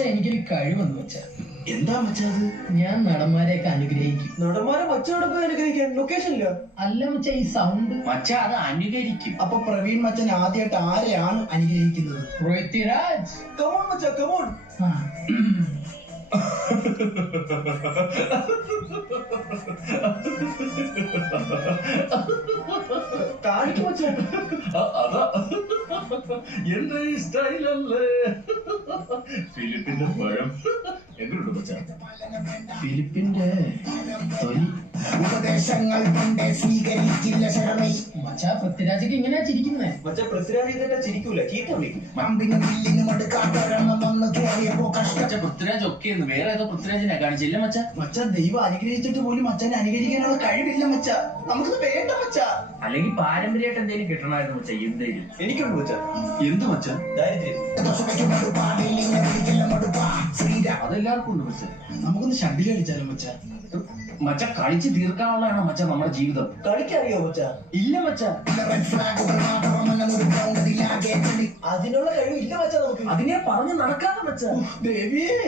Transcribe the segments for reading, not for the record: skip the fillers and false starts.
മച്ച എനിക്കൊരു കഴിവെന്ന് വെച്ച. എന്താ മച്ചാ അത്? ഞാൻ നടന്മാരെയൊക്കെ അനുഗ്രഹിക്കും. നടന്മാരെ മച്ചോടൊപ്പം അനുഗ്രഹിക്കാൻ ലൊക്കേഷൻ ഇല്ല. അല്ല മച്ച, ഈ സൗണ്ട് മച്ച അത് അനുകരിക്കും. അപ്പൊ പ്രവീൺ മച്ചൻ ആദ്യമായിട്ട് ആരെയാണ് അനുഗ്രഹിക്കുന്നത്? പൃഥ്വിരാജ്. കമോൺ മച്ചാ, കമോൺ. കാണിക്കും മച്ചാ. അതാ എന്റെ സ്റ്റൈലല്ലേ ഫിലിപ്പിന്റെ പഴം. എങ്ങനെയുണ്ട് മച്ച? ഫിലിപ്പിന്റെ തൊലി ഉപദേശങ്ങൾ കൊണ്ട് സ്വീകരിക്കില്ല ശരണി. മച്ച, പൃഥ്വിരാജൊക്കെ ഇങ്ങനെയാ ചിരിക്കുന്നേ. മച്ചാ പൃഥ്വിരാജ് ഇതൊക്കെ ചിരിക്കൂല, ചീത്ത വിളിക്കും. പമ്പിനും വില്ലിനും അടുക്കാട്ടൊരെണ്ണം വന്ന് കയറിയപ്പോ കഷ്ടം. മച്ച പൃഥ്വിരാജ് ഒക്കെ വേറെ ഏതോ പൃഥ്വിരാജിനെ കാണിച്ചില്ല മച്ച. മച്ച ദൈവം അനുഗ്രഹിച്ചിട്ട് പോലും മച്ചാനെ അനുകരിക്കാനുള്ള കഴിവില്ല മച്ച. നമുക്കത് വേണ്ട മച്ച. അല്ലെങ്കിൽ പാരമ്പര്യമായിട്ട് എന്തെങ്കിലും കിട്ടണമായിരുന്നു മച്ച. എന്തേലും എനിക്കുണ്ട് മച്ച. എന്ത് മച്ച? ദാരിദ്ര്യം. അതെല്ലാവർക്കും ഉണ്ട് മച്ച. നമുക്കൊന്ന് ഷണ്ടിൽ കളിച്ചാലും മച്ച. മച്ച കളിച്ച് തീർക്കാനുള്ളതാണോ മച്ച നമ്മുടെ ജീവിതം? കളിക്കറിയോ മച്ച? ഇല്ല മച്ച. അതിനുള്ള കഴിവില്ല മച്ച നമുക്ക്. അതിനെ പറഞ്ഞ് നടക്കാതെ മച്ച. ദേവിയേ,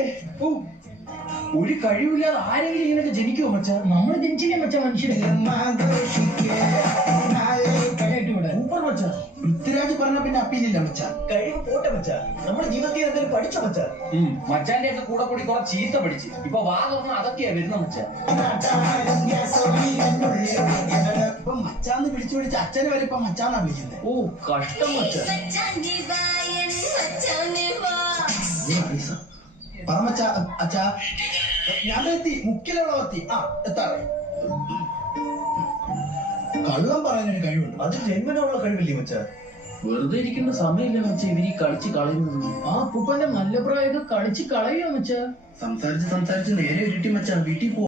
ഒരു കഴിവില്ലാതെ ആരെങ്കിലും ഇങ്ങനെയൊക്കെ ജനിക്കുമോ മച്ച? നമ്മൾ ജനിച്ചില്ലേ മച്ച മനുഷ്യരെ. സൂപ്പർ മച്ച. പൃഥ്വിരാജ് പറഞ്ഞ പിന്നെ അപ്പീലില്ല മച്ച. കഴിവ് പോട്ടെ മച്ച, നമ്മുടെ ജീവിതത്തിൽ എന്തെങ്കിലും പഠിച്ചോ മച്ച? മച്ചാന്റെ ഒക്കെ കൂടെ കൂടി കുറെ ചീത്ത പഠിച്ച് ഇപ്പൊ വാ തുറന്ന് അതൊക്കെയാ വരുന്ന മച്ച. ഇപ്പൊ മച്ചാന്ന് വിളിച്ചു വിളിച്ച് അച്ഛനെ വരെ ഇപ്പൊ മച്ചാന്നാ വിളിക്കുന്നത്. ഓ കഷ്ടം മച്ച. പറ മച്ച. അച്ഛാ ഞാൻ എത്തി, മുക്കിലെവിടെ എത്തി. എത്താറേ. കള്ളം പറയാനൊരു കഴിവുണ്ട്. അത് ജന്മനുള്ള കഴിവില്ലേ മച്ച? വെറുതെ ഇരിക്കേണ്ട സമയമില്ല മച്ച ഇവര് കളിച്ച് കളയുന്നത്. ആ പൂപ്പന്റെ നല്ല പ്രായമൊക്കെ കളിച്ച് കളയോ മച്ച. സംസാരിച്ച് നേരെ ഇരുട്ടി മച്ച. വീട്ടിൽ പോ.